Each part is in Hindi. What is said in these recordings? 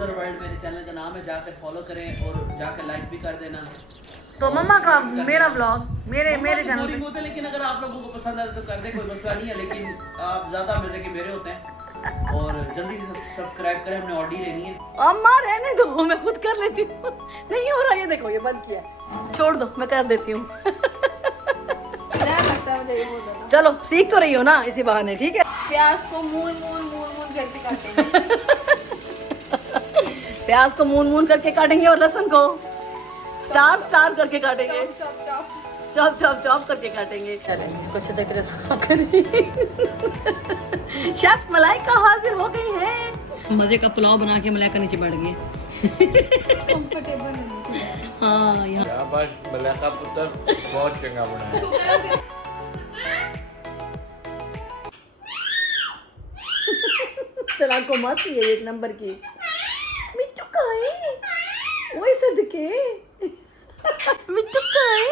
यूजर वर्ल्ड मेरे चैनल का नाम है, जाकर फॉलो करें और जाकर लाइक भी कर देना। तो मम्मा का मेरा व्लॉग मेरे चैनल बोरिंग होते हैं, लेकिन अगर आप लोगों को पसंद आए तो कर दे, कोई मसला नहीं है। लेकिन आप ज्यादा मजे के मेरे होते हैं। और जल्दी से सब्सक्राइब करें, हमने ऑडी लेनी है। अम्मा रहने दो, मैं खुद कर लेती हूँ। नहीं हो रहा, ये देखो ये बंद किया, छोड़ दो, मैं कर देती हूँ। चलो सीख तो रही हो ना इसी बहाने, ठीक है। प्याज को मून करके काटेंगे। प्याज को मून करके काटेंगे और लहसुन को स्टार करके काटेंगे, चॉप करके काटेंगे। चलें इसको अच्छे तरीके से साफ करें। शेफ मलाइका हाजिर हो गई है। मजे का पुलाव बना के मलाइका नीचे बैठ गई। कंफर्टेबल होनी चाहिए। हाँ यहाँ शाबाश मलाइका पुत्र, बहुत चंगा बनाया। चला को मस्त है, एक नंबर की। मिट्टू का है वही सदके। मिट्टू का है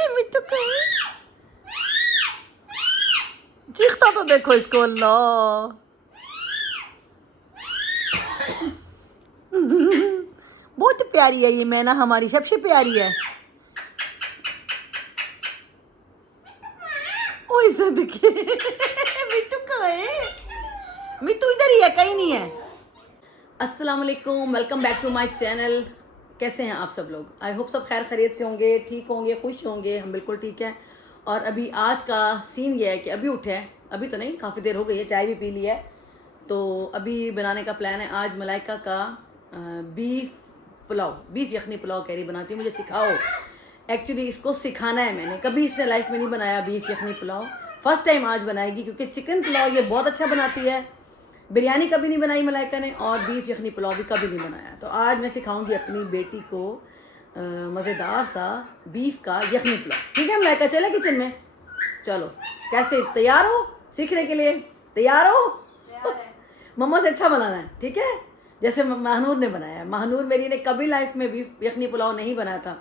चीखता तो देखो इसको, अल्लाह। बहुत प्यारी है ये मैना, हमारी सबसे प्यारी है। ओए सदके। मिट्टू का है, मिट्टू इधर ही है, कहीं नहीं है। अस्सलाम वालेकुम, welcome back to my channel. कैसे हैं आप सब लोग? आई होप सब खैर खैरियत से होंगे, ठीक होंगे, खुश होंगे। हम बिल्कुल ठीक हैं। और अभी आज का सीन ये है कि अभी उठे हैं, अभी तो नहीं, काफ़ी देर हो गई है, चाय भी पी ली है। तो अभी बनाने का प्लान है आज मलाइका का बीफ यखनी पुलाव कह रही बनाती हूँ, मुझे सिखाओ। एक्चुअली इसको सिखाना है मैंने, कभी इसने लाइफ में नहीं बनाया बीफ यखनी पुलाव, फर्स्ट टाइम आज बनाएगी। क्योंकि चिकन पुलाव ये बहुत अच्छा बनाती है, बिरयानी कभी नहीं बनाई मलाइका ने, और बीफ यखनी पुलाव भी कभी नहीं बनाया। तो आज मैं सिखाऊंगी अपनी बेटी को मज़ेदार सा बीफ का यखनी पुलाव। ठीक है मलाइका, चले किचन में, चलो। कैसे, तैयार हो सीखने के लिए? तैयार हो? मम्मा से अच्छा बनाना है, ठीक है, जैसे महानूर ने बनाया। महानूर मेरी ने कभी लाइफ में बीफ यखनी पुलाव नहीं बनाया था,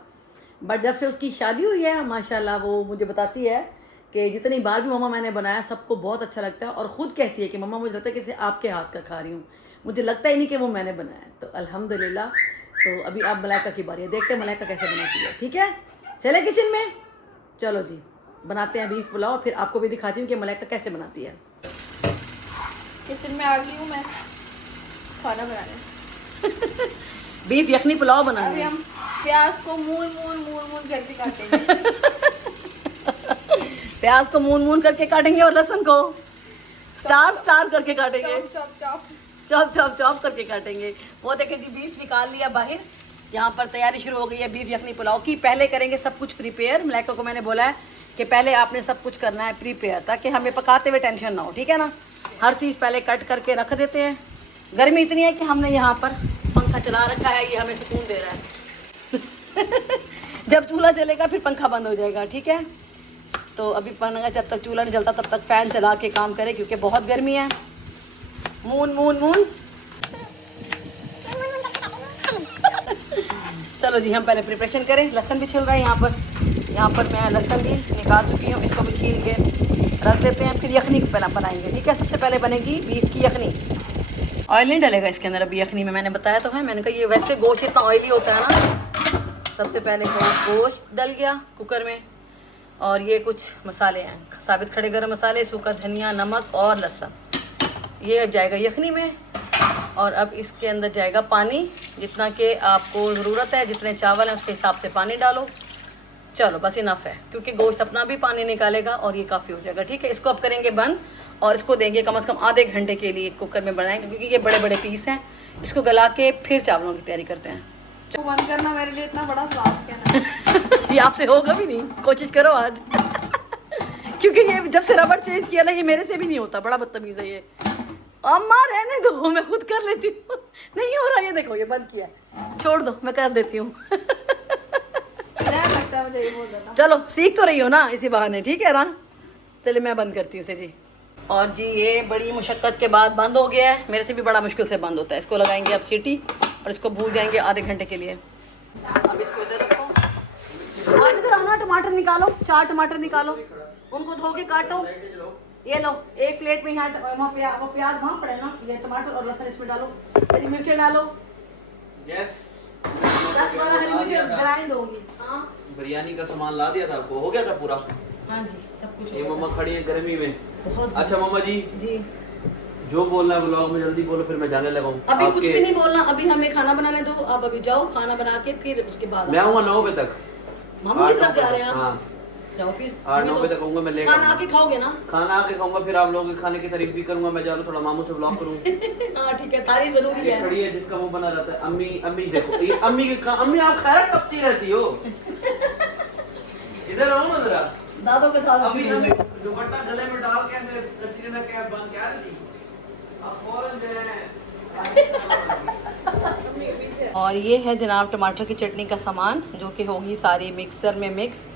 बट जब से उसकी शादी हुई है माशाल्लाह वो मुझे बताती है कि जितनी बार भी मम्मा मैंने बनाया सबको बहुत अच्छा लगता है। और ख़ुद कहती है कि मम्मा मुझे लगता है कि आपके हाथ का खा रही हूँ, मुझे लगता ही नहीं कि वो मैंने बनाया है। तो अल्हम्दुलिल्लाह। तो अभी आप मलाइका की बारी है, देखते हैं मलाइका कैसे बनाती है। ठीक है, चले किचन में, चलो जी बनाते हैं बीफ पुलाव, फिर आपको भी दिखाती हूँ कि मलाइका कैसे बनाती है। किचन में आ गई हूँ मैं खाना बनाने। बीफ यखनी पुलाव अभी बनाने। हम प्याज को मून करके काटेंगे। प्याज को मून करके काटेंगे और लहसुन को स्टार करके काटेंगे, चॉप करके काटेंगे। वो देखें जी बीफ निकाल लिया बाहर, यहाँ पर तैयारी शुरू हो गई है बीफ यखनी पुलाव की। पहले करेंगे सब कुछ प्रिपेयर। मलाइका को मैंने बोला है कि पहले आपने सब कुछ करना है प्रिपेयर, ताकि हमें पकाते हुए टेंशन ना हो, ठीक है ना। हर चीज़ पहले कट करके रख देते हैं। गर्मी इतनी है कि हमने यहाँ पर पंखा चला रखा है, ये हमें सुकून दे रहा है। जब चूल्हा जलेगा फिर पंखा बंद हो जाएगा, ठीक है। तो अभी बनेगा, जब तक चूल्हा नहीं जलता तब तक फ़ैन चला के काम करें, क्योंकि बहुत गर्मी है। मून चलो जी हम पहले प्रिपरेशन करें। लहसुन भी छिल रहा है यहाँ पर मैं लहसुन भी निकाल चुकी हूँ, इसको भी छील के रख देते हैं। फिर यखनी को पहले बनाएंगे, ठीक है। सबसे पहले बनेगी बीफ की यखनी। ऑयल नहीं डलेगा इसके अंदर अभी यखनी में, मैंने बताया तो है। मैंने कहा ये वैसे गोश्त इतना ऑयली होता है ना। सबसे पहले गोश्त डल गया कुकर में, और ये कुछ मसाले हैं, साबित खड़े गरम मसाले, सूखा धनिया, नमक और लहसुन। ये अब जाएगा यखनी में। और अब इसके अंदर जाएगा पानी, जितना कि आपको ज़रूरत है, जितने चावल हैं उसके हिसाब से पानी डालो। चलो बस इनफ है, क्योंकि गोश्त अपना भी पानी निकालेगा और ये काफ़ी हो जाएगा, ठीक है। इसको अब करेंगे बंद, और इसको देंगे कम से कम आधे घंटे के लिए कुकर में बनाएंगे, क्योंकि ये बड़े बड़े पीस हैं। इसको गला के फिर चावलों की तैयारी करते हैं। तो बंद करना मेरे लिए इतना बड़ा टास्क है ना। ये आपसे होगा भी नहीं, कोशिश करो आज। क्योंकि ये जब से रबड़ चेंज किया ना, ये मेरे से भी नहीं होता, बड़ा बदतमीज़ है ये। अम्मा रहने दो, मैं खुद कर लेती हूँ। नहीं हो रहा, ये देखो ये बंद किया, छोड़ दो, मैं कर देती हूँ। लगता है मुझे ये बहुत ज़्यादा। चलो सीख तो रही हो ना इसी बहाने, ठीक है ना। चलिए मैं बंद करती हूँ इसे जी। और जी ये बड़ी मुशक्क़त के बाद बंद हो गया है, मेरे से भी बड़ा मुश्किल से बंद होता है। इसको लगाएंगे अब सीटी, और इसको भून जाएंगे आधे घंटे के लिए। अब इसको इधर रखो, आप इधर आओ ना, टमाटर निकालो, 4 टमाटर निकालो, उनको धो के काटो। ये लो, एक प्लेट में यहाँ वो प्याज वहाँ पड़े ना, ये टमाटर और लहसुन इसमें डालो, हरी मिर्चें डालो, बिरयानी का सामान ला दिया था आपको, हो गया था पूरा? हाँ जी, सब कुछ ये मम्मा खड़ी है गर्मी में। बहुत अच्छा मम्मा जी जो बोलना है ब्लॉग में जल्दी बोलो, फिर मैं जाने लगा हूँ। अभी कुछ भी नहीं बोलना, अभी हमें खाना बनाने दो, आप अभी जाओ खाना बना के फिर उसके बाद मैं आऊँगा 9 बजे तक। मामू की तरफ जा रहे हैं आप? हाँ जाओ फिर 8-9 बजे तक आऊँगा मैं, लेट खाना आके खाओगे ना? खाना आके खाऊंगा, फिर आप लोगों के खाने की तारीफ भी करूंगा। मैं जा रहा हूँ थोड़ा मामू से ब्लॉग करूँ। हाँ ठीक है, तारीफ जरूरी ये है। खड़ी है जिसका मुंह बना रहता है अम्मी। अम्मी देखो ये अम्मी के अम्मी आप खैर कपती रहती हो। इधर आओ ना जरा। दादों के साथ अभी हमें दुपट्टा गले में डाल के ऐसे कचरे में कैप बांध के आ रही थी। अब फौरन जो है और ये है जनाब टमाटर की चटनी का सामान, जो कि होगी सारी मिक्सर में मिक्स।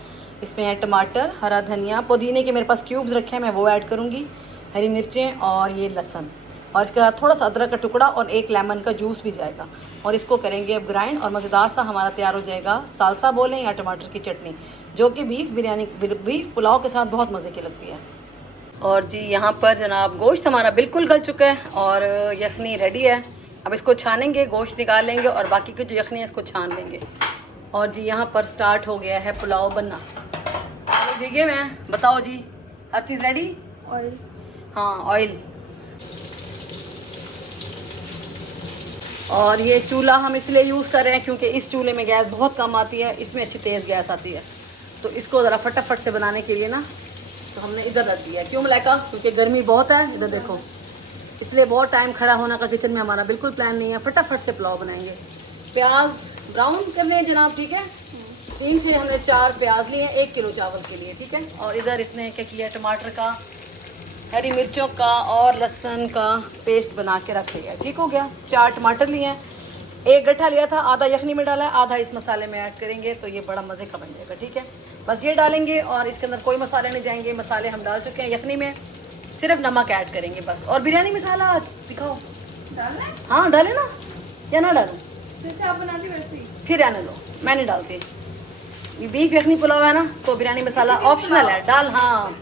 इसमें है टमाटर, हरा धनिया, पुदीने के मेरे पास क्यूब्स रखे हैं, मैं वो ऐड करूँगी, हरी मिर्चें और ये लहसुन, और इसके बाद थोड़ा सा अदरक का टुकड़ा और एक लेमन का जूस भी जाएगा। और इसको करेंगे अब ग्राइंड, और मज़ेदार सा हमारा तैयार हो जाएगा सालसा बोलें या टमाटर की चटनी, जो कि बीफ पुलाव के साथ बहुत मज़े की लगती है। और जी यहाँ पर जनाब गोश्त हमारा बिल्कुल गल चुका है और यखनी रेडी है। अब इसको छानेंगे, गोश्त निकाल लेंगे और बाकी की जो यखनी है इसको छान लेंगे। और जी यहाँ पर स्टार्ट हो गया है पुलाव बनना। ठीक है, मैं बताओ जी, हर चीज़ रेडी? ऑयल, हाँ ऑयल। और ये चूल्हा हम इसलिए यूज़ कर रहे हैं क्योंकि इस चूल्हे में गैस बहुत कम आती है, इसमें अच्छी तेज़ गैस आती है। तो इसको ज़रा फटाफट से बनाने के लिए ना तो हमने इधर रख दिया। क्यों मलाइका? क्योंकि गर्मी बहुत है, इधर देखो, इसलिए बहुत टाइम खड़ा होने का किचन में हमारा बिल्कुल प्लान नहीं है। फटाफट से पुलाव बनाएंगे। प्याज ब्राउन करने हैं जनाब, ठीक है? 3 से हमने 4 प्याज लिए हैं 1 किलो चावल के लिए, ठीक है? और इधर इसने क्या किया, टमाटर का, हरी मिर्चों का और लहसुन का पेस्ट बना के रख लिया। ठीक हो गया। 4 टमाटर लिए हैं, 1 गट्ठा लिया था, आधा यखनी में डाला है, आधा इस मसाले में ऐड करेंगे तो ये बड़ा मज़े का बन जाएगा। ठीक है, बस ये डालेंगे और इसके अंदर कोई मसाले नहीं जाएंगे। मसाले हम डाल चुके हैं यखनी में, सिर्फ नमक ऐड करेंगे बस। और बिरयानी मसाला दिखाओ। डालना है? हाँ डाले ना, या ना डालूँ? जैसे आप बनाती वैसे ही। फिर रहने दो, मैं नहीं डालती। ये बीफ यखनी पुलाव है ना, तो बिरयानी मसाला ऑप्शनल है, डाल हाँ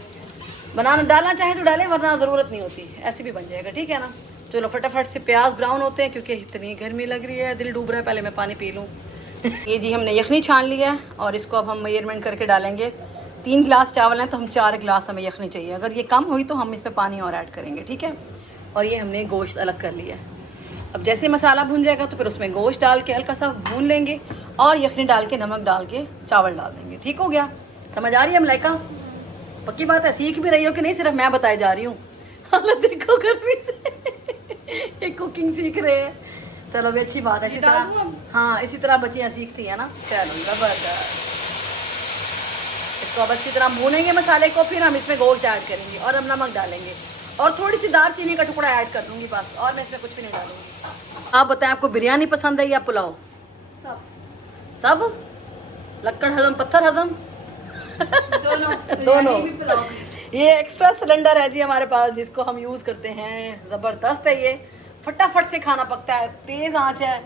बनाना डालना चाहे तो डालें, वरना ज़रूरत नहीं होती, ऐसे भी बन जाएगा। ठीक है ना? चलो फटाफट से प्याज ब्राउन होते हैं क्योंकि इतनी गर्मी लग रही है, दिल डूब रहा है, पहले मैं पानी पी लूँ। ये जी हमने यखनी छान लिया है और इसको अब हम मेजरमेंट करके डालेंगे। 3 गिलास चावल हैं तो हम 4 गिलास हमें यखनी चाहिए। अगर ये कम हुई तो हम इस पर पानी और ऐड करेंगे। ठीक है, और ये हमने गोश्त अलग कर लिया है। अब जैसे मसाला भून जाएगा तो फिर उसमें गोश्त डाल के हल्का सा भून लेंगे और यखनी डाल के नमक डाल के चावल डाल देंगे। ठीक हो गया? समझ आ रही है मलाइका? पक्की बात है, सीख भी रही हो कि नहीं सिर्फ मैं बताए जा रही हूँ? हालत देखो गर्मी से ये कुकिंग सीख रहे हैं। चलो भी अच्छी बात है, इसी तरह हाँ इसी तरह बच्चियाँ सीखती हैं ना। चलो ज़बरदस्त। इसको अब अच्छी तरह भूनेंगे मसाले को, फिर हम इसमें गोश्त ऐड करेंगे और हम नमक डालेंगे और थोड़ी सी दालचीनी का टुकड़ा ऐड कर दूँगी बस, और मैं इसमें कुछ भी नहीं डालूँगी। आप बताएं आपको बिरयानी पसंद है या पुलाव? सब सब? लक्कड़ हजम पत्थर हजम दोनों दोनों। बिरयानी भी पुलाव भी। ये एक्स्ट्रा सिलेंडर है जी हमारे पास, जिसको हम यूज़ करते हैं। ज़बरदस्त है ये, फटाफट से खाना पकता है, तेज़ आंच है,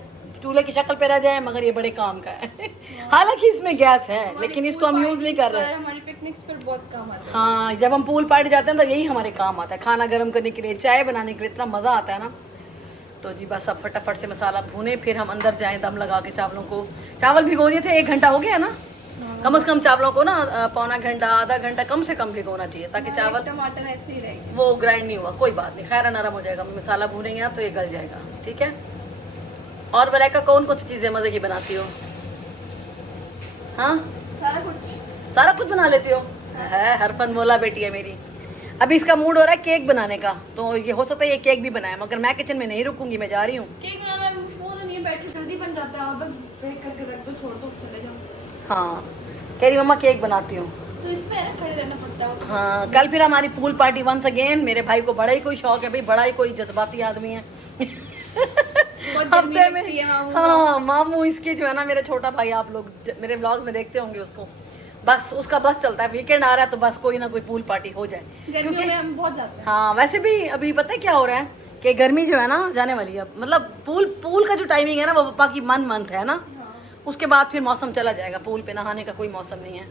चूल्हे की शक्ल पे रह जाए, मगर ये बड़े काम का है। हालांकि इसमें गैस है लेकिन इसको हम यूज़ नहीं कर रहे हैं। हमारी पिकनिक्स पर बहुत काम आता है। हाँ, जब हम पूल पार्टी जाते हैं तो यही हमारे काम आता है, खाना गर्म करने के लिए, चाय बनाने के लिए, इतना मज़ा आता है ना। तो जी बस अब फटाफट से मसाला भूने, फिर हम अंदर जाएं दम लगा के चावलों को। चावल भिगो दिए थे, 1 घंटा हो गया ना, कम से कम चावलों को ना पौना घंटा आधा घंटा कम से कम भिगोना चाहिए ताकि चावल टमाटर ऐसे ही रहेंगे। वो ग्राइंड नहीं हुआ, कोई बात नहीं, खैर नरम हो जाएगा। मसाला भूनेंगे ना तो ये गल जाएगा। ठीक है। और मलाइका कौन कौन सी चीज़ें मज़े की बनाती हो? हाँ सारा कुछ बना लेती हो? है हर फन मोला बेटी है मेरी। अभी इसका मूड हो रहा है केक बनाने का, तो ये हो सकता है ये केक भी बनाए, मगर मैं किचन में नहीं रुकूंगी, मैं जा रही हूँ। केक बनाना वो तो नहीं है, बैठ के जल्दी बन जाता है, बस बेक करके रख दो, छोड़ दो, चले जाओ। हाँ कह रही मम्मा केक बनाती हूँ। तो इस पे खड़े रहना पड़ता है। हाँ कल फिर हमारी पूल पार्टी वंस अगेन। मेरे भाई को बड़ा ही कोई शौक है भाई, बड़ा ही कोई जज्बाती आदमी है। हफ्ते में हाँ मामू इसके जो है ना, मेरा छोटा भाई, आप लोग मेरे व्लॉग में देखते होंगे उसको, बस उसका बस चलता है, वीकेंड आ रहा है तो बस कोई ना कोई पूल पार्टी हो जाए। क्योंकि हम बहुत जाते हैं। हाँ वैसे भी अभी पता है क्या हो रहा है कि गर्मी जो है ना जाने वाली है अब, मतलब पूल का जो टाइमिंग है ना वो पापा की मंथ है ना, उसके बाद फिर मौसम चला जाएगा, पूल पे नहाने का कोई मौसम नहीं है।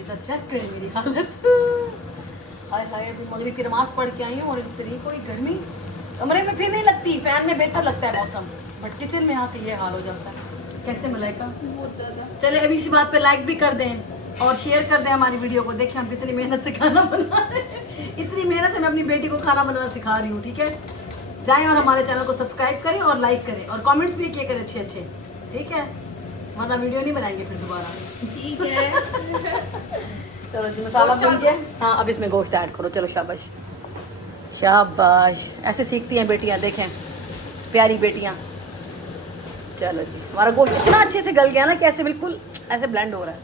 इधर चेक करें मेरी हालत, हाय हाय अभी मगरिब की नमाज पढ़ के आई हूँ और इतनी कोई गर्मी, कमरे में फिर नहीं लगती, फैन में बेहतर लगता है मौसम, बट किचन में आके ये हाल हो जाता है। कैसे मलाइका? बहुत ज़्यादा। चले अभी इसी बात पे लाइक भी कर दें और शेयर कर दें हमारी वीडियो को। देखें हम कितनी मेहनत से खाना बना रहे हैं। इतनी मेहनत से मैं अपनी बेटी को खाना बनाना सिखा रही हूँ, ठीक है। जाएं और हमारे चैनल को सब्सक्राइब करें और लाइक करें और कमेंट्स भी किए करें अच्छे अच्छे, ठीक है, वरना वीडियो नहीं बनाएंगे फिर दोबारा। ठीक है। चलो जी मसाला बन गया। हाँ अब इसमें गोश्त ऐड करो। चलो शाबाश शाबाश, ऐसे सीखती हैं बेटियाँ, देखें प्यारी बेटियाँ। चलो जी हमारा गोश्त इतना अच्छे से गल गया ना कि ऐसे बिल्कुल ऐसे ब्लेंड हो रहा है।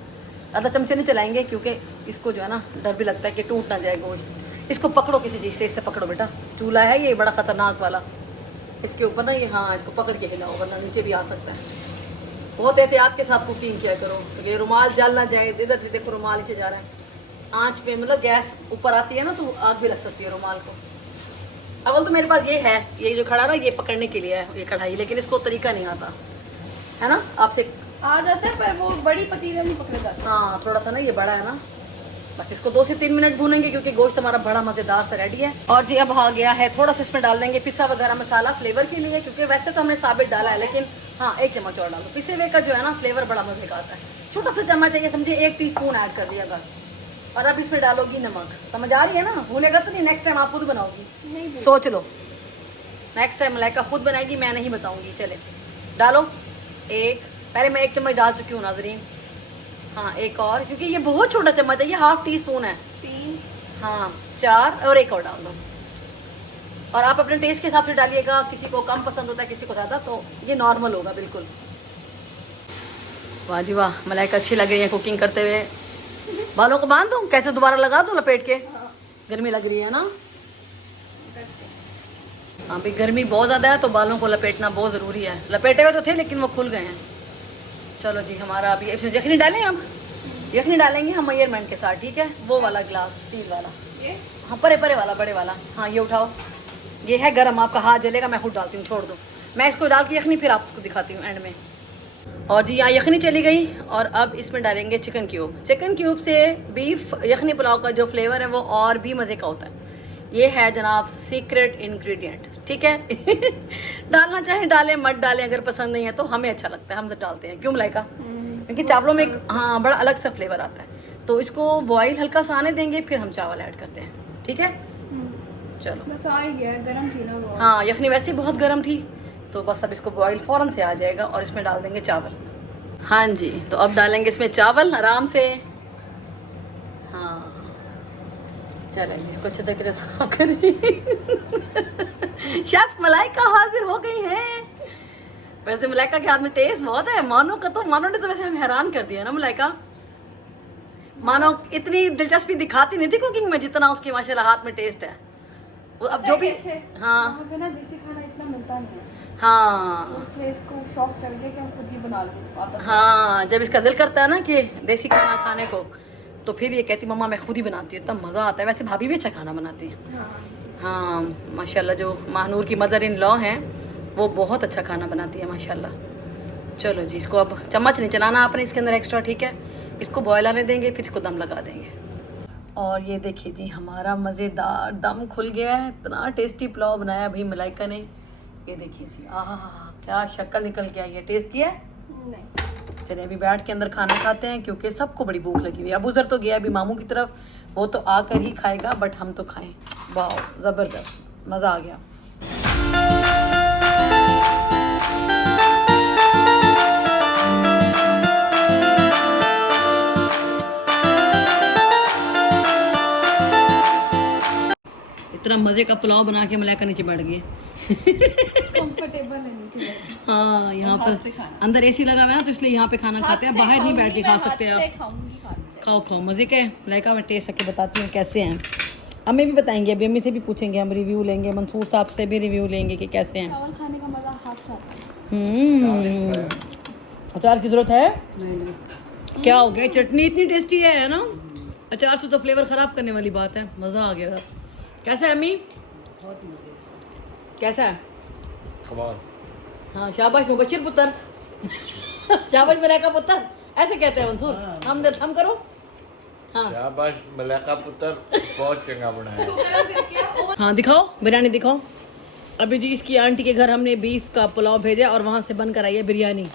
ज़्यादा चमचे नहीं चलाएंगे क्योंकि इसको जो है ना डर भी लगता है कि टूट ना जाए गोश्त। इसको पकड़ो किसी चीज़ से, इससे पकड़ो बेटा, चूल्हा है ये बड़ा ख़तरनाक वाला, इसके ऊपर ना ये, हाँ इसको पकड़ के हिलाओ वरना नीचे भी आ सकता है। बहुत एहतियात के साथ कुकिंग किया करो क्योंकि रुमाल जल ना जाए। इधर से देखो रुमाल नीचे जा रहा है, आँच पे मतलब गैस ऊपर आती है ना तो आग भी लग सकती है रुमाल को। अव्वल तो मेरे पास ये है, ये जो खड़ा ना ये पकड़ने के लिए है ये कढ़ाई, लेकिन इसको तरीका नहीं आता है ना आपसे। आ जाता है पर वो बड़ी पतीला नहीं पकड़ जाता। हाँ थोड़ा सा ना ये बड़ा है ना, बस इसको 2 से 3 मिनट भूनेंगे क्योंकि गोश्त हमारा बड़ा मज़ेदार से रेडी है। और जी अब आ गया है थोड़ा सा इसमें डाल देंगे पिसा वगैरह मसाला फ्लेवर के लिए, क्योंकि वैसे तो हमने साबित डाला है लेकिन हाँ 1 चम्मच और डालो। पिसे हुए का जो है ना फ्लेवर बड़ा मजे का आता है। छोटा सा चम्मच है ये, समझिए 1 टीस्पून ऐड कर दिया बस। और अब इसमें डालोगी नमक, समझ आ रही है ना, भूलेगा तो नहीं, नेक्स्ट टाइम आप खुद बनाओगी, नहीं सोच लो। नेक्स्ट टाइम मलाइका खुद बनाएगी, मैं नहीं बताऊंगी। चले डालो एक, पहले मैं 1 चम्मच डाल चुकी हूँ नाजरीन। हाँ एक और, क्योंकि ये बहुत छोटा चम्मच है, ये ½ टीस्पून है। 3 हाँ 4 और 1 और डाल दो। और आप अपने टेस्ट के हिसाब से डालिएगा, किसी को कम पसंद होता है किसी को ज़्यादा, तो ये नॉर्मल होगा बिल्कुल। वाह जी वाह, मलाइका अच्छी लग रही है कुकिंग करते हुए। बालों को बांध दूँ कैसे, दोबारा लगा दूँ लपेट के? गर्मी लग रही है ना? हाँ भाई गर्मी बहुत ज़्यादा है तो बालों को लपेटना बहुत ज़रूरी है। लपेटे हुए तो थे लेकिन वो खुल गए हैं। चलो जी हमारा अभी इसमें यखनी डालें, हम यखनी डालेंगे हम मेजरमेंट के साथ, ठीक है। वो वाला ग्लास स्टील वाला, ये हाँ परे परे वाला, बड़े वाला। हाँ ये उठाओ, ये है गरम, आपका हाथ जलेगा। मैं खुद डालती हूँ, छोड़ दो, मैं इसको डाल के यखनी फिर आपको दिखाती हूँ एंड में। और जी यहाँ यखनी चली गई और अब इसमें डालेंगे चिकन क्यूब। चिकन क्यूब से बीफ यखनी पुलाव का जो फ्लेवर है वो और भी मज़े का होता है। ये है जनाब सीक्रेट इंग्रेडिएंट, ठीक है। डालना चाहे डालें, मत डालें, अगर पसंद नहीं है तो हमें अच्छा लगता है हम सब डालते हैं। क्यों मलाइका? क्योंकि चावलों में एक हाँ बड़ा अलग सा फ्लेवर आता है। तो इसको बॉईल हल्का सा आने देंगे फिर हम चावल ऐड करते हैं, ठीक है। चलो बस आ ही गया, गरम थी ना वो। हाँ यखनी वैसे ही बहुत गर्म थी तो बस अब इसको बॉईल फ़ौरन से आ जाएगा और इसमें डाल देंगे चावल। हाँ जी तो अब डालेंगे इसमें चावल आराम से। हाँ चलें जी इसको अच्छे तरीके से साफ करें। शेफ मलाइका हाजिर हो गई हैं। वैसे मलाइका के हाथ में टेस्ट बहुत है। मानो का तो, मानो ने तो वैसे हमें हैरान कर दिया ना मलाइका। मानो इतनी दिलचस्पी दिखाती नहीं थी कुकिंग में जितना उसकी माशाल्लाह हाथ में टेस्ट है। वो अब जो भी हाँ वहाँ पे ना देसी खाना इतना मिलता नहीं है, हाँ तो इसलिए इसको शौक चढ़ गया कि हम खुद ही बना लूँ। हाँ जब इसका दिल करता है ना कि देसी खाना खाने को तो फिर ये कहती मम्मा मैं खुद ही बनाती हूँ, इतना मज़ा आता है। वैसे भाभी भी अच्छा खाना बनाती है। हाँ माशाल्लाह जो महानूर की मदर इन लॉ हैं वो बहुत अच्छा खाना बनाती है माशाल्लाह। चलो जी इसको अब चम्मच नहीं चलाना आपने इसके अंदर एक्स्ट्रा, ठीक है। इसको बॉयल आने देंगे फिर इसको दम लगा देंगे। और ये देखिए जी हमारा मज़ेदार दम खुल गया है। इतना टेस्टी पुलाव बनाया भाई मलाइका ने। ये देखिए जी आहा क्या शक्ल निकल के आई है। टेस्ट किया है? नहीं। चलिए अभी बैठ के अंदर खाना खाते हैं क्योंकि सबको बड़ी भूख लगी हुई है। अबू ज़र तो गया अभी मामू की तरफ, वो तो आकर ही खाएगा बट हम तो खाएं। वाह ज़बरदस्त मज़ा आ गया। इतना मज़े का पुलाव बना के मलाइका नीचे बैठ गए। कंफर्टेबल है नीचे। हाँ यहाँ पर अंदर एसी लगा हुआ है ना तो इसलिए यहाँ पे खाना खाते हैं, बाहर नहीं बैठ के खा सकते आप। खाओ खाओ मज़े के। मलाइका मैं टेस्ट करके बताती हूँ कैसे हैं। अम्मी भी बताएंगे, अभी अम्मी से भी पूछेंगे, हम रिव्यू लेंगे, मंसूर साहब से भी रिव्यू लेंगे कि कैसे हैं। चावल खाने का मज़ा हाथ से आता है। अचार की ज़रूरत है? नहीं। क्या हो गया, चटनी इतनी टेस्टी है ना। अचार से तो फ्लेवर ख़राब करने वाली बात है। मज़ा आ गया। कैसा है अम्मी? कैसा है? कमाल। हाँ शाबाश मुबशिर पुत्र। शाबाश मलाइका पुत्र ऐसे कहते हैं मंसूर। हम करो। हाँ शाबाश मलाइका पुत्र बहुत चंगा बनाया। हाँ दिखाओ बिरयानी दिखाओ। अभी जी इसकी आंटी के घर हमने बीफ का पुलाव भेजा और वहाँ से बनकर आई है बिरयानी।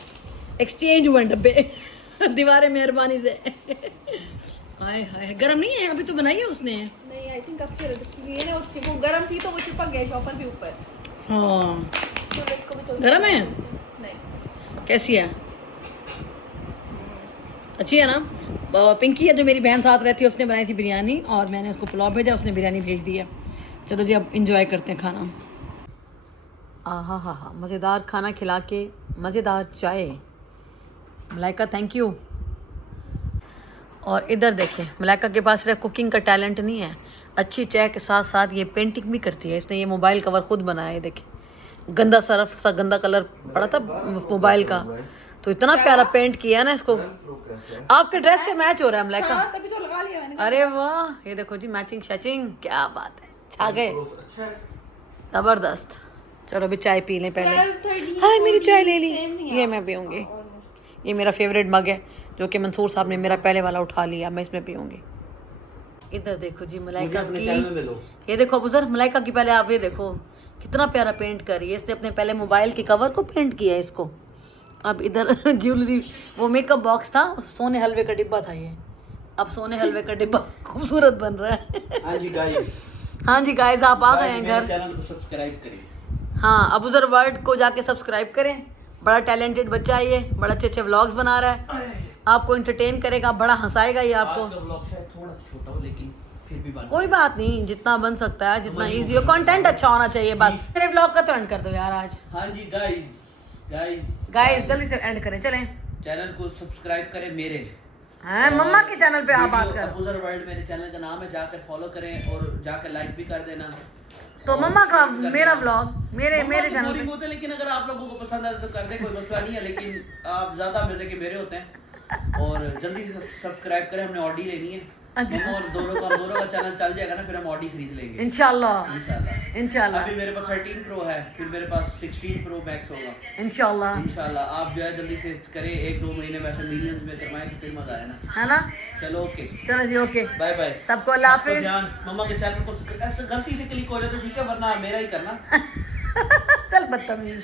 एक्सचेंज हुए डब्बे दीवारें मेहरबानी से। हाय हाय गरम नहीं है अभी तो बनाई है उसने। नहीं आई थिंक अब ये ना वो गरम थी तो वो चिपक गया शॉपर भी ऊपर। हाँ तो इसको भी तो गरम है। नहीं कैसी है? अच्छी है ना? पिंकी है जो मेरी बहन साथ रहती है, उसने बनाई थी बिरयानी और मैंने उसको पुलाव भेजा, उसने बिरयानी भेज दी है। चलो जी अब इंजॉय करते हैं खाना। आहा हा हा मज़ेदार खाना खिला के मज़ेदार चाय। Malaika thank you. और इधर देखिए मलाइका के पास सिर्फ कुकिंग का टैलेंट नहीं है, अच्छी चाय के साथ साथ ये पेंटिंग भी करती है। इसने ये मोबाइल कवर खुद बनाया है। देखिए गंदा सरफ सा गंदा कलर पड़ा था मोबाइल का, तो इतना प्यारा पेंट किया है ना इसको। आपके ड्रेस से मैच हो रहा है मलाइका। हाँ, तभी तो लगा लिया मैंने। अरे वाह ये देखो जी मैचिंग शैचिंग, क्या बात है, छा गए जबरदस्त। चलो अभी चाय पी लें पहले। 12:30 हाँ मेरी चाय ले ली, same ही ये मैं पीऊँगी। ये मेरा फेवरेट मग है जो कि मंसूर साहब ने मेरा पहले वाला उठा लिया, मैं इसमें पीऊँगी। इधर देखो जी मलाइका की, ये देखो अबूजर मलाइका की पहले आप ये देखो कितना प्यारा पेंट कर रही है। इसने अपने पहले मोबाइल के कवर को पेंट किया है इसको। अब इधर ज्वेलरी वो मेकअप बॉक्स था, सोने हलवे का डिब्बा था ये, अब सोने हलवे का डिब्बा खूबसूरत बन रहा है। हाँ जी गाइस, हाँ जी गाइस आप आ गए हैं घर। चैनल को सब्सक्राइब करें। हाँ अबूजर वर्ल्ड को जाके सब्सक्राइब करें। बड़ा टैलेंटेड बच्चा है ये, बड़ा अच्छे अच्छे व्लॉग्स बना रहा है, आपको एंटरटेन करेगा, बड़ा हंसाएगा ये आपको। आज का व्लॉग शायद थोड़ा सा छोटा हो लेकिन फिर भी बन कोई बात नहीं, जितना बन सकता है, जितना इजी हो, कंटेंट अच्छा होना चाहिए बस। मेरे व्लॉग का तो एंड कर दो यार आज। हाँ जी गाइस गाइस जल्दी से एंड करें, चलें। चैनल को सब्सक्राइब करें मेरे। हाँ मम्मा के चैनल पे आप बात वीडियो कर। अबूजर वर्ल्ड मेरे चैनल का नाम है, जाकर फॉलो करें और जाकर लाइक भी कर देना। तो और मम्मा का सब्सक्राइब कर मेरा देना। व्लॉग मेरे मम्मा मेरे तो चैनल बोरिंग पे। होते हैं, लेकिन अगर आप लोगों को पसंद आए तो कर दे, कोई मसला नहीं है, लेकिन आप ज्यादा मजे के मेरे होते हैं। और जल्दी से सब्सक्राइब करें, हमने ऑडी लेनी है। अच्छा। मम्मा और दोनों का चैनल चल जाएगा ना, फिर हम ऑडी खरीद लेंगे इंशाल्लाह इंशाल्लाह। इंशाल्लाह अभी मेरे पास 13 प्रो है, फिर मेरे पास 16 प्रो मैक्स होगा इंशाल्लाह, इंशाल्लाह। आप जो है जल्दी से करें, 1-2 महीने में ऐसे मिलियंस में करवाएं तो फिर मजा आए ना। है ना? चलो ओके, चलो जी ओके, बाय बाय सबको अल्लाह हाफिज। ध्यान, मम्मा के चैनल को ऐसे गलती से क्लिक हो जाए तो ठीक है, वरना मेरा ही करना। चल बदतमीज।